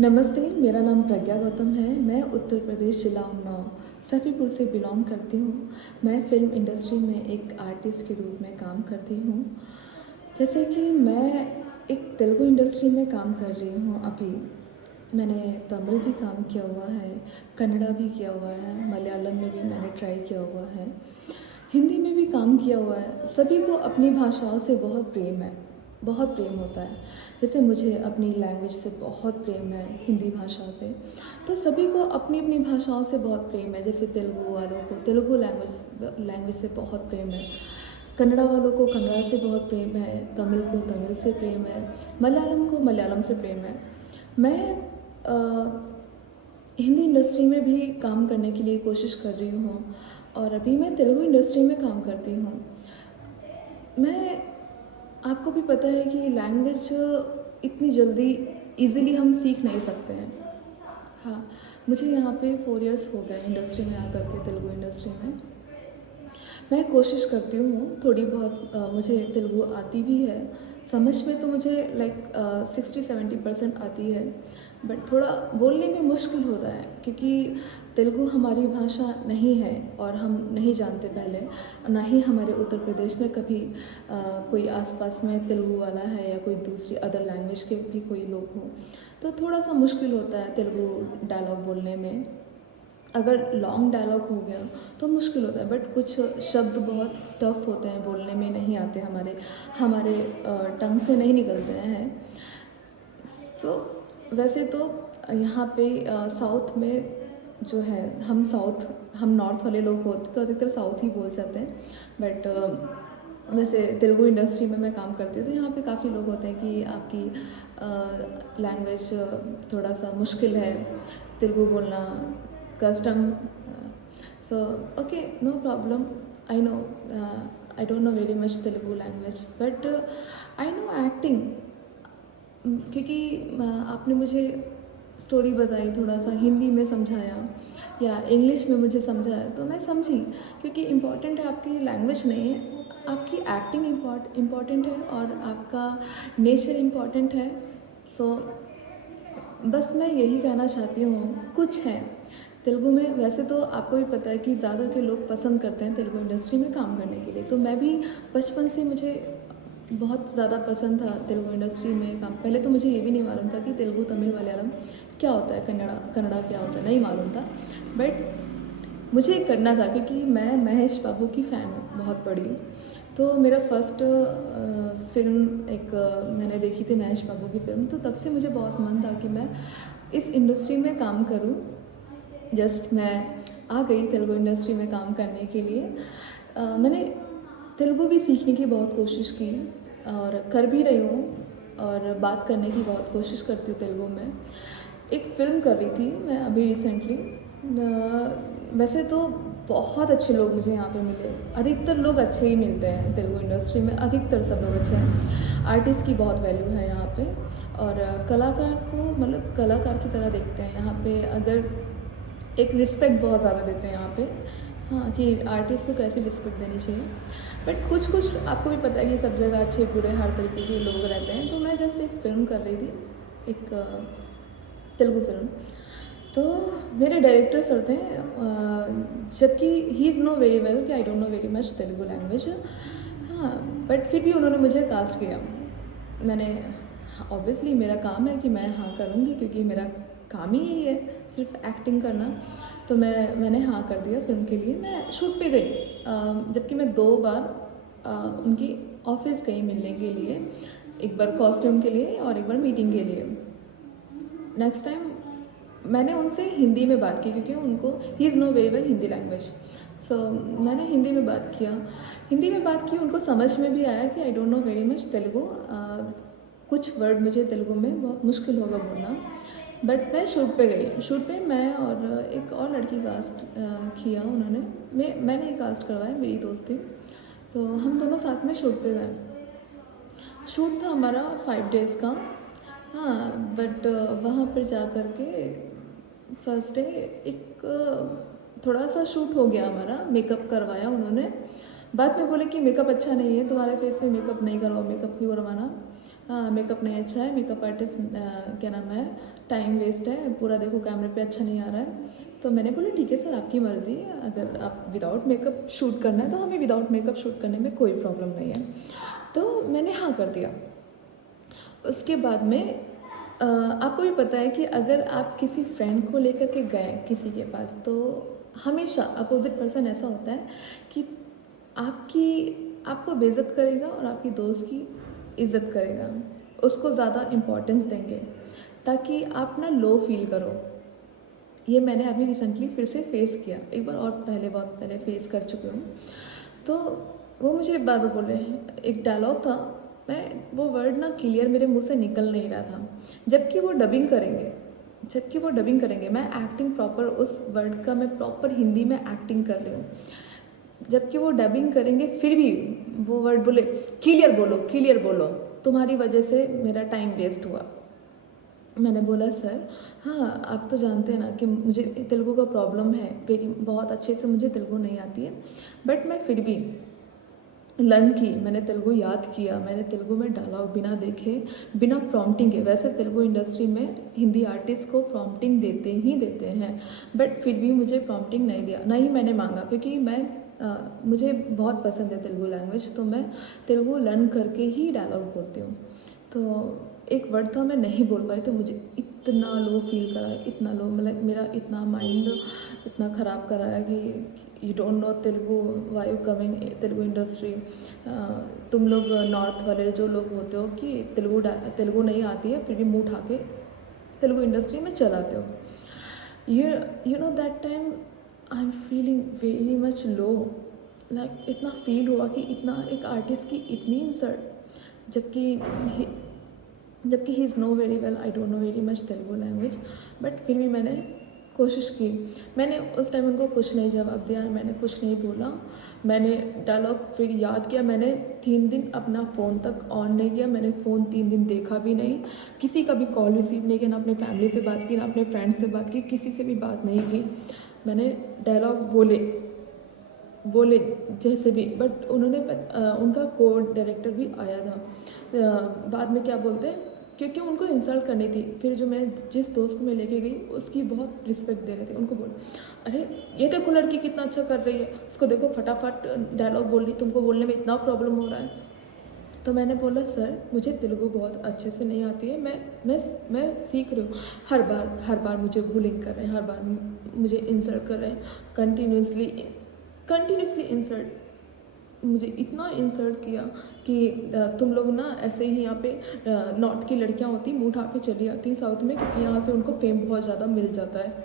नमस्ते, मेरा नाम प्रज्ञा गौतम है। मैं उत्तर प्रदेश जिला उन्नाव सफ़ीपुर से बिलॉन्ग करती हूँ। मैं फ़िल्म इंडस्ट्री में एक आर्टिस्ट के रूप में काम करती हूँ। जैसे कि मैं एक तेलुगु इंडस्ट्री में काम कर रही हूँ अभी। मैंने तमिल भी काम किया हुआ है, कन्नड़ा भी किया हुआ है, मलयालम में भी मैंने ट्राई किया हुआ है, हिंदी में भी काम किया हुआ है। सभी को अपनी भाषाओं से बहुत प्रेम है, बहुत प्रेम होता है। जैसे मुझे अपनी लैंग्वेज से बहुत प्रेम है, हिंदी भाषा से। तो सभी को अपनी अपनी भाषाओं से बहुत प्रेम है। जैसे तेलुगु वालों को तेलुगु लैंग्वेज से बहुत प्रेम है, कन्नड़ा वालों को कन्नड़ा से बहुत प्रेम है, तमिल को तमिल से प्रेम है, मलयालम को मलयालम से प्रेम है। मैं हिंदी इंडस्ट्री में भी काम करने के लिए कोशिश कर रही हूँ और अभी मैं तेलुगु इंडस्ट्री में काम करती हूँ। मैं आपको भी पता है कि लैंग्वेज इतनी जल्दी इजीली हम सीख नहीं सकते हैं। हाँ, मुझे यहाँ पे 4 इयर्स हो गए इंडस्ट्री में आकर के, तेलुगु इंडस्ट्री में। मैं कोशिश करती हूँ थोड़ी बहुत, मुझे तेलुगु आती भी है। समझ में तो मुझे लाइक 60-70% आती है, बट थोड़ा बोलने में मुश्किल होता है क्योंकि तेलुगु हमारी भाषा नहीं है और हम नहीं जानते पहले, ना ही हमारे उत्तर प्रदेश में कभी कोई आसपास में तेलुगु वाला है या कोई दूसरी अदर लैंग्वेज के भी कोई लोग हों। तो थोड़ा सा मुश्किल होता है तेलुगु डायलॉग बोलने में। अगर लॉन्ग डायलॉग हो गया तो मुश्किल होता है, बट कुछ शब्द बहुत टफ होते हैं, बोलने में नहीं आते, हमारे टंग से नहीं निकलते हैं। तो वैसे तो यहाँ पे साउथ में जो है, हम नॉर्थ वाले लोग होते तो अधिकतर साउथ ही बोल जाते हैं, बट वैसे तेलुगु इंडस्ट्री में मैं काम करती हूँ तो यहाँ पे काफ़ी लोग होते हैं कि आपकी लैंग्वेज थोड़ा सा मुश्किल है तेलुगु बोलना, custom. So okay, no problem. I know I don't know very much Telugu language, but I know acting. क्योंकि आपने मुझे स्टोरी बताई, थोड़ा सा हिंदी में समझाया या इंग्लिश में मुझे समझाया तो मैं समझी, क्योंकि इम्पॉर्टेंट है आपकी लैंग्वेज नहीं है, आपकी एक्टिंग इम्पॉर्टेंट है और आपका नेचर इम्पॉर्टेंट है। सो बस मैं यही कहना चाहती हूँ। कुछ है तेलुगु में, वैसे तो आपको भी पता है कि ज़्यादा के लोग पसंद करते हैं तेलुगु इंडस्ट्री में काम करने के लिए, तो मैं भी बचपन से मुझे बहुत ज़्यादा पसंद था तेलुगु इंडस्ट्री में काम। पहले तो मुझे ये भी नहीं मालूम था कि तेलुगु तमिल मलयालम क्या होता है, कन्नड़ा क्या होता है, नहीं मालूम था, बट मुझे करना था क्योंकि मैं महेश बाबू की फ़ैन हूँ बहुत बड़ी। तो मेरा फर्स्ट फिल्म एक मैंने देखी थी महेश बाबू की फ़िल्म, तो तब से मुझे बहुत मन था कि मैं इस इंडस्ट्री में काम करूँ। जस्ट मैं आ गई तेलुगु इंडस्ट्री में काम करने के लिए। मैंने तेलुगु भी सीखने की बहुत कोशिश की और कर भी रही हूँ और बात करने की बहुत कोशिश करती हूँ तेलुगु में। एक फ़िल्म कर रही थी मैं अभी रिसेंटली। वैसे तो बहुत अच्छे लोग मुझे यहाँ पे मिले, अधिकतर लोग अच्छे ही मिलते हैं तेलुगु इंडस्ट्री में, अधिकतर सब लोग अच्छे हैं। आर्टिस्ट की बहुत वैल्यू है यहाँ पे और कलाकार को मतलब कलाकार की तरह देखते हैं यहाँ पे। अगर एक रिस्पेक्ट बहुत ज़्यादा देते हैं यहाँ पे, हाँ, कि आर्टिस्ट को कैसे रिस्पेक्ट देनी चाहिए। बट कुछ आपको भी पता है कि सब जगह अच्छे बुरे हर तरीके के लोग रहते हैं। तो मैं जस्ट एक फ़िल्म कर रही थी, एक तेलुगु फिल्म। तो मेरे डायरेक्टर सर थे, जबकि he is know very well कि I don't know very much Telugu language, हाँ, बट फिर भी उन्होंने मुझे कास्ट किया। मैंने ऑब्वियसली मेरा काम है कि मैं हाँ करूँगी क्योंकि मेरा काम ही यही है, सिर्फ एक्टिंग करना। तो मैंने हाँ कर दिया फ़िल्म के लिए। मैं शूट पे गई, जबकि मैं 2 बार उनकी ऑफिस गई मिलने के लिए, एक बार कॉस्ट्यूम के लिए और एक बार मीटिंग के लिए। नेक्स्ट टाइम मैंने उनसे हिंदी में बात की क्योंकि उनको he is know very well Hindi language. So मैंने हिंदी में बात किया, उनको समझ में भी आया कि I don't know very much Telugu, कुछ वर्ड मुझे तेलुगु में बहुत मुश्किल होगा बोलना। बट मैं शूट पे गई, शूट पे मैं और एक और लड़की कास्ट किया उन्होंने, मैंने ही कास्ट करवाया, मेरी दोस्त थी। तो हम दोनों साथ में शूट पे गए। शूट था हमारा 5 डेज़ का, हाँ, बट वहाँ पर जा कर के फर्स्ट डे एक थोड़ा सा शूट हो गया हमारा, मेकअप करवाया उन्होंने। बाद में बोले कि मेकअप अच्छा नहीं है, तुम्हारे फेस पे मेकअप नहीं करवाओ, मेकअप क्यों करवाना, मेकअप नहीं अच्छा है, मेकअप आर्टिस्ट क्या नाम है, टाइम वेस्ट है, पूरा देखो कैमरे पे अच्छा नहीं आ रहा है। तो मैंने बोला ठीक है सर, आपकी मर्ज़ी है, अगर आप विदाउट मेकअप शूट करना है तो हमें विदाउट मेकअप शूट करने में कोई प्रॉब्लम नहीं है। तो मैंने हाँ कर दिया। उसके बाद में आपको भी पता है कि अगर आप किसी फ्रेंड को लेकर के गए किसी के पास, तो हमेशा अपोजिट पर्सन ऐसा होता है कि आपकी आपको बेइज्जत करेगा और आपकी दोस्त की इज़्ज़त करेगा, उसको ज़्यादा इम्पोर्टेंस देंगे ताकि आप ना लो फील करो। ये मैंने अभी रिसेंटली फिर से फेस किया, एक बार और पहले, बहुत पहले फेस कर चुकी हूँ। तो वो मुझे बार बार बोल रहे हैं, एक डायलॉग था, मैं वो वर्ड ना क्लियर मेरे मुंह से निकल नहीं रहा था, जबकि वो डबिंग करेंगे, मैं एक्टिंग प्रॉपर उस वर्ड का, मैं प्रॉपर हिंदी में एक्टिंग कर रही हूँ, जबकि वो डबिंग करेंगे फिर भी वो वर्ड बोले क्लियर बोलो, तुम्हारी वजह से मेरा टाइम वेस्ट हुआ। मैंने बोला सर, हाँ आप तो जानते हैं ना कि मुझे तेलुगु का प्रॉब्लम है, मेरी बहुत अच्छे से मुझे तेलुगु नहीं आती है, बट मैं फिर भी लर्न की, मैंने तेलुगु याद किया, मैंने तेलुगु में डायलॉग बिना देखे, बिना प्रॉम्प्टिंग के, वैसे तेलुगु इंडस्ट्री में हिंदी आर्टिस्ट को प्रॉम्प्टिंग देते हैं, बट फिर भी मुझे प्रॉम्प्टिंग नहीं दिया, ना ही मैंने मांगा, क्योंकि मुझे बहुत पसंद है तेलुगु लैंग्वेज, तो मैं तेलुगु लर्न करके ही डायलॉग बोलती हूँ। तो एक वर्ड था, मैं नहीं बोल पाई, तो मुझे इतना लो फील करा, इतना लो, मतलब मेरा इतना माइंड इतना ख़राब करा है कि you don't know Telugu, why you coming Telugu industry, तुम लोग नॉर्थ वाले जो लोग होते हो कि तेलुगु नहीं आती है फिर भी मुँह उठा के तेलुगु इंडस्ट्री में चलाते हो। You know that time I am feeling very much low, like इतना फील हुआ कि इतना एक आर्टिस्ट की इतनी इंसल्ट, जबकि he is know very well, I don't know very much Telugu language, but फिर भी मैंने कोशिश की। मैंने उस टाइम उनको कुछ नहीं जवाब दिया, मैंने कुछ नहीं बोला, मैंने डायलॉग फिर याद किया, मैंने 3 दिन अपना फ़ोन तक ऑन नहीं किया, मैंने फ़ोन 3 दिन देखा भी नहीं, किसी का भी कॉल रिसीव नहीं किया, ना अपने फैमिली से बात की, ना अपने फ्रेंड से बात की, किसी से भी बात नहीं की। मैंने डायलॉग बोले जैसे भी, बट उन्होंने उनका को डायरेक्टर भी आया था बाद में, क्या बोलते हैं, क्योंकि उनको इंसल्ट करनी थी, फिर जो मैं जिस दोस्त को मैं लेके गई उसकी बहुत रिस्पेक्ट दे रहे थे, उनको बोल, अरे ये देखो लड़की कितना अच्छा कर रही है, उसको देखो फटाफट डायलॉग बोल रही, तुमको बोलने में इतना प्रॉब्लम हो रहा है। तो मैंने बोला सर, मुझे तेलुगु बहुत अच्छे से नहीं आती है, मैं सीख रही हूँ, हर बार मुझे बुलिंग कर रहे हैं, हर बार मुझे इंसल्ट कर रहे हैं, कंटिन्यूसली इंसल्ट, मुझे इतना इंसल्ट किया कि तुम लोग ना ऐसे ही यहाँ पे नॉर्थ की लड़कियाँ होती मुँह उठा के चली आती साउथ में, क्योंकि यहाँ से उनको फेम बहुत ज़्यादा मिल जाता है।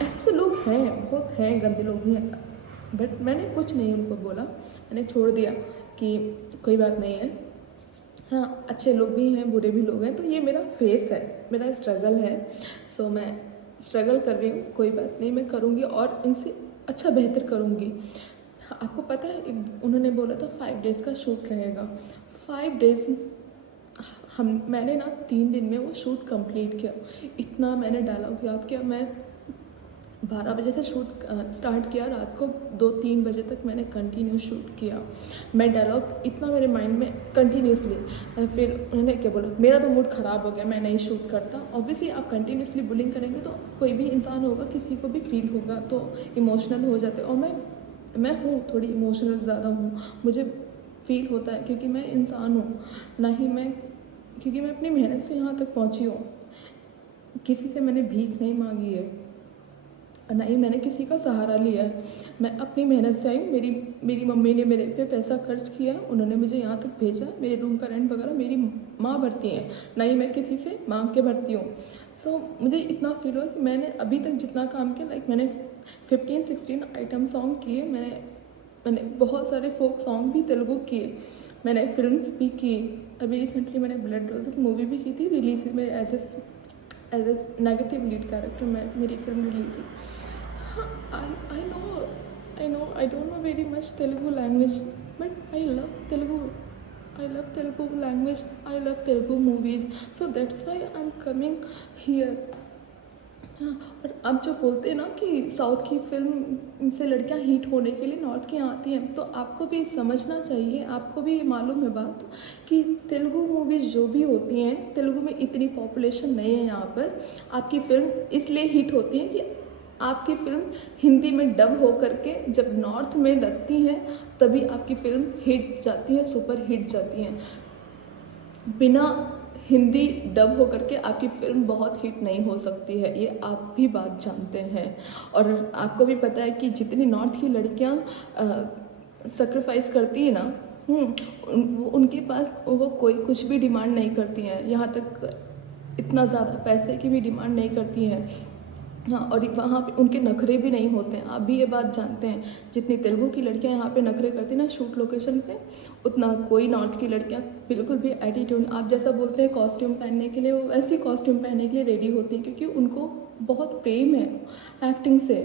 ऐसे से लोग हैं, बहुत हैं, गंदे लोग भी हैं, बट मैंने कुछ नहीं उनको बोला, मैंने छोड़ दिया कि कोई बात नहीं है, हाँ अच्छे लोग भी हैं, बुरे भी लोग हैं, तो ये मेरा फेस है, मेरा स्ट्रगल है, सो मैं स्ट्रगल कर रही हूँ, कोई बात नहीं, मैं करूँगी और इनसे अच्छा बेहतर करूँगी। आपको पता है उन्होंने बोला था 5 डेज़ का शूट रहेगा, 5 डेज़ मैंने ना 3 दिन में वो शूट कंप्लीट किया, इतना मैंने डायलॉग याद किया, मैं 12 बजे से शूट स्टार्ट किया, रात को 2-3 बजे तक मैंने कंटिन्यू शूट किया, मैं डायलॉग इतना मेरे माइंड में कंटिन्यूसली। फिर उन्होंने क्या बोला, मेरा तो मूड ख़राब हो गया, मैं नहीं शूट करता। ऑब्वियसली आप कंटिन्यूसली बुलिंग करेंगे तो कोई भी इंसान होगा, किसी को भी फील होगा, तो इमोशनल हो जाते हैं, और मैं हूँ थोड़ी इमोशनल ज़्यादा हूँ, मुझे फील होता है, क्योंकि मैं इंसान हूँ, ना ही क्योंकि मैं अपनी मेहनत से यहाँ तक पहुँची हूँ, किसी से मैंने भीख नहीं मांगी है, ना ही मैंने किसी का सहारा लिया है, मैं अपनी मेहनत से आई हूँ। मेरी मम्मी ने मेरे पे पैसा खर्च किया, उन्होंने मुझे यहाँ तक भेजा, मेरे रूम का रेंट वगैरह मेरी माँ भरती हैं, ना ही मैं किसी से मांग के भरती हूँ। सो मुझे इतना फील हुआ कि मैंने अभी तक जितना काम किया, लाइक मैंने 15-16 आइटम सॉन्ग किए, मैंने बहुत सारे फोक सॉन्ग भी तेलुगु किए, मैंने फिल्म्स भी की, अभी रिसेंटली मैंने ब्लड रोजेस मूवी भी की थी, रिलीज में as a negative lead character मेरी फिल्म रिलीज हुई। हाँ, I know I don't know very much Telugu language, but I love Telugu language, I love Telugu movies, so that's why I'm coming here हाँ, और आप जो बोलते हैं ना कि साउथ की फ़िल्म से लड़कियां हिट होने के लिए नॉर्थ की यहाँ आती हैं, तो आपको भी समझना चाहिए, आपको भी मालूम है बात कि तेलुगु मूवीज़ जो भी होती हैं, तेलुगु में इतनी पॉपुलेशन नहीं है यहाँ पर। आपकी फ़िल्म इसलिए हिट होती है कि आपकी फ़िल्म हिंदी में डब हो करके जब नॉर्थ में लगती हैं, तभी आपकी फ़िल्म हिट जाती है, सुपर हिट जाती हैं। बिना हिंदी डब होकर के आपकी फ़िल्म बहुत हिट नहीं हो सकती है, ये आप भी बात जानते हैं। और आपको भी पता है कि जितनी नॉर्थ की लड़कियां सेक्रीफाइस करती है ना, उनके पास वो कोई कुछ भी डिमांड नहीं करती हैं, यहाँ तक इतना ज़्यादा पैसे की भी डिमांड नहीं करती हैं। हाँ, और वहाँ पे उनके नखरे भी नहीं होते हैं, आप भी ये बात जानते हैं। जितनी तेलुगु की लड़कियां यहाँ पे नखरे करती हैं ना शूट लोकेशन पे, उतना कोई नॉर्थ की लड़कियां बिल्कुल भी एटीट्यूड, आप जैसा बोलते हैं कॉस्ट्यूम पहनने के लिए, वो वैसी कॉस्ट्यूम पहनने के लिए रेडी होती हैं, क्योंकि उनको बहुत प्रेम है एक्टिंग से,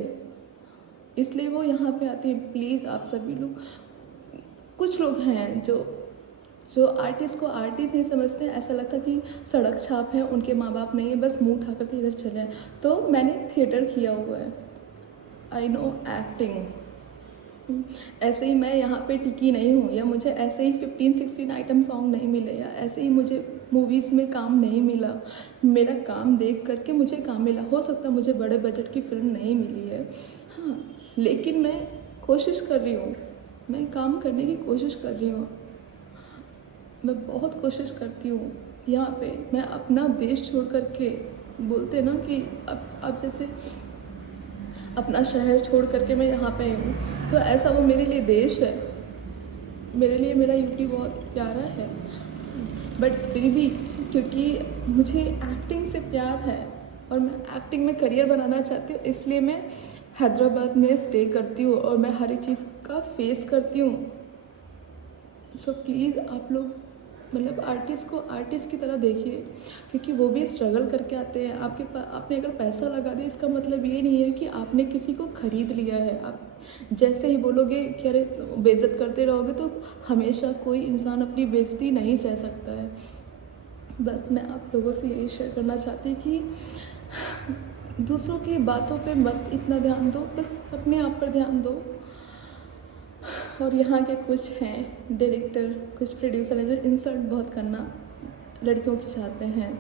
इसलिए वो यहाँ पे आती हैं। प्लीज़ आप सभी लोग, कुछ लोग हैं जो आर्टिस्ट को आर्टिस्ट नहीं समझते हैं, ऐसा लगता है कि सड़क छाप है, उनके माँ बाप नहीं है, बस मुंह उठा करके इधर चले हैं। तो मैंने थिएटर किया हुआ है, आई नो एक्टिंग। ऐसे ही मैं यहाँ पे टिकी नहीं हूँ, या मुझे ऐसे ही 15-16 आइटम सॉन्ग नहीं मिले, या ऐसे ही मुझे मूवीज़ में काम नहीं मिला। मेरा काम देख करके मुझे काम मिला। हो सकता है मुझे बड़े बजट की फिल्म नहीं मिली है, हाँ, लेकिन मैं कोशिश कर रही हूँ, मैं काम करने की कोशिश कर रही हूँ, मैं बहुत कोशिश करती हूँ। यहाँ पे मैं अपना देश छोड़ कर के, बोलते हैं ना कि अब जैसे अपना शहर छोड़ करके मैं यहाँ पे आई हूँ, तो ऐसा वो मेरे लिए देश है, मेरे लिए मेरा यूपी बहुत प्यारा है। बट फिर भी क्योंकि मुझे एक्टिंग से प्यार है और मैं एक्टिंग में करियर बनाना चाहती हूँ, इसलिए मैं हैदराबाद में स्टे करती हूँ और मैं हर एक चीज़ का फेस करती हूँ। सो प्लीज़ आप लोग मतलब आर्टिस्ट को आर्टिस्ट की तरह देखिए, क्योंकि वो भी स्ट्रगल करके आते हैं। आपने अगर पैसा लगा दिया, इसका मतलब ये नहीं है कि आपने किसी को ख़रीद लिया है। आप जैसे ही बोलोगे कि अरे बेइज्जत करते रहोगे, तो हमेशा कोई इंसान अपनी बेइज्जती नहीं सह सकता है। बस मैं आप लोगों से यही शेयर करना चाहती कि दूसरों की बातों पे मत इतना ध्यान दो, बस अपने आप पर ध्यान दो। और यहाँ के कुछ हैं डायरेक्टर, कुछ प्रोड्यूसर हैं जो इंसल्ट बहुत करना लड़कियों की चाहते हैं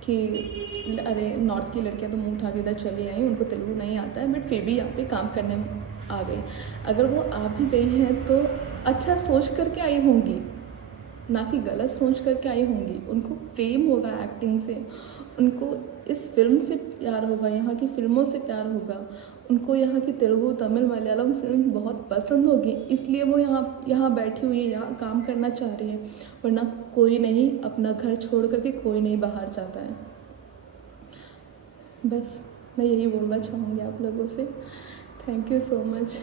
कि अरे नॉर्थ की लड़कियाँ तो मुंह उठा के इधर चली आई, उनको तेलुगु नहीं आता है, बट फिर भी यहाँ पे काम करने आ गई। अगर वो आ भी गई हैं तो अच्छा सोच करके आई होंगी, ना कि गलत सोच करके आई होंगी। उनको प्रेम होगा एक्टिंग से, उनको इस फिल्म से प्यार होगा, यहाँ की फिल्मों से प्यार होगा, उनको यहाँ की तेलुगु, तमिल, मलयालम फिल्म बहुत पसंद होगी, इसलिए वो यहाँ बैठी हुई है, यहाँ काम करना चाह रही है। वरना कोई नहीं, अपना घर छोड़ करके कोई नहीं बाहर जाता है। बस मैं यही बोलना चाहूँगी आप लोगों से। Thank you so much.